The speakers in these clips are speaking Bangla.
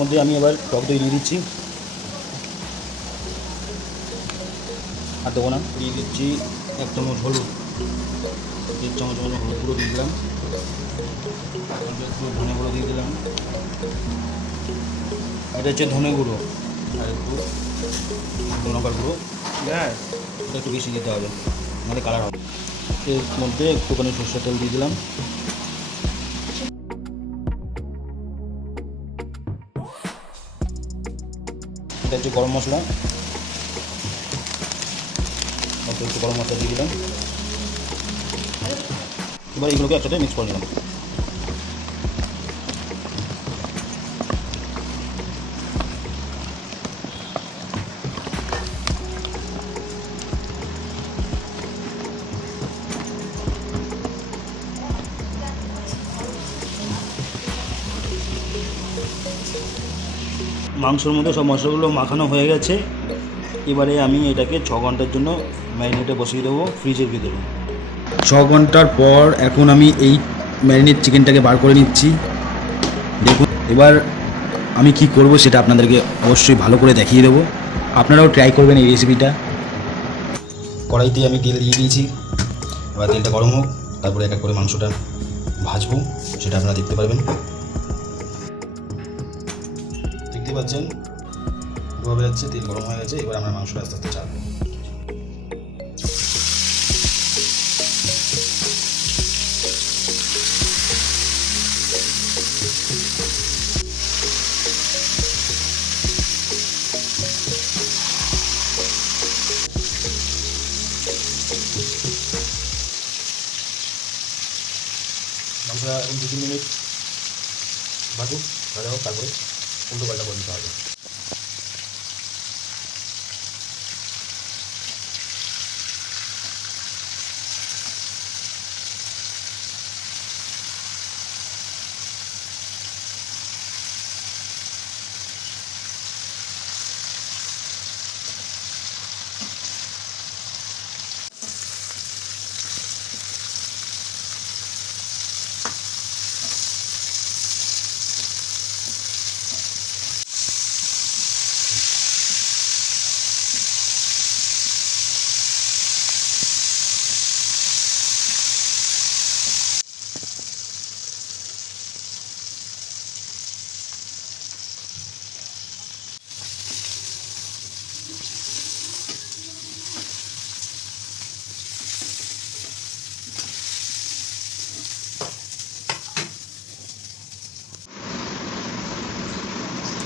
মধ্যে আমি এবার টক দই দিয়ে দিচ্ছি, আর দেবো না। দিয়ে দিচ্ছি 1 চামচ হলুদ, 1 চামচ হলুদ গুঁড়ো দিয়ে দিলাম, একটু ধনে গুঁড়ো দিয়ে দিলাম। এটা হচ্ছে ধনে গুঁড়ো, আর একটু লঙ্কার গুঁড়ো, এটা একটু বেশি দিতে হবে, নাহলে কালার হবে। এর মধ্যে একটুখানি সরষের তেল দিয়ে দিলাম। এটা হচ্ছে গরম মশলা, একটু গরম মশলা দিয়ে দিলাম। এবার এগুলোকে একসাথে মিক্স করে নিলাম। মাংসের মধ্যে সব মশলাগুলো মাখানো হয়ে গেছে। এবারে আমি এটাকে 6 ঘন্টার জন্য ম্যারিনেটে বসিয়ে দেবো ফ্রিজের ভিতরে। 6 ঘন্টার পর এখন আমি এই ম্যারিনেট চিকেনটাকে বার করে নিচ্ছি। দেখুন এবার আমি কি করব সেটা আপনাদেরকে অবশ্যই ভালো করে দেখিয়ে দেবো, আপনারাও ট্রাই করবেন এই রেসিপিটা। কড়াইতে আমি তেল দিয়ে দিয়েছি, এবার তেলটা গরম হোক, তারপরে এক এক করে মাংসটা ভাজবো, সেটা আপনারা দেখতে পারবেন। দেখতে পাচ্ছেন ভাবে যাচ্ছে, তেল গরম হয়ে গেছে। এবার আমরা মাংসটা আস্তে আস্তে ছাড়বো। মাংসটা 2-3 মিনিট ভাজুক, ভাজা হোক, তারপরে উল্টো পাল্টা করে দিতে হবে।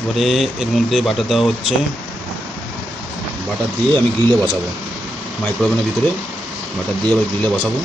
এবারে এর মধ্যে বাটার দেওয়া হচ্ছে, বাটার দিয়ে আমি গ্রিলে বসাবো, মাইক্রোওভেনের ভিতরে বাটার দিয়ে আবার গ্রিলে বসাবো।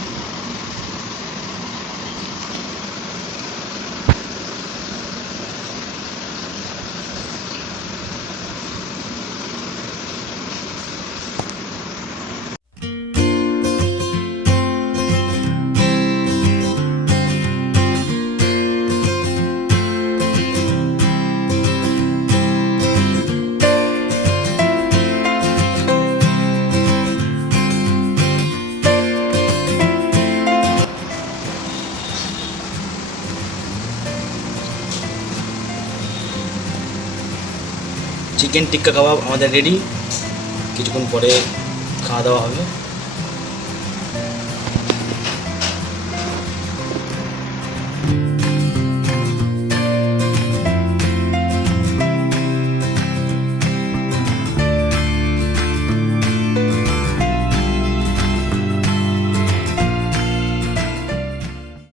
চিকেন টিক্কা কাবাব আমাদের রেডি, কিছুক্ষণ পরে খাওয়া দাওয়া হবে।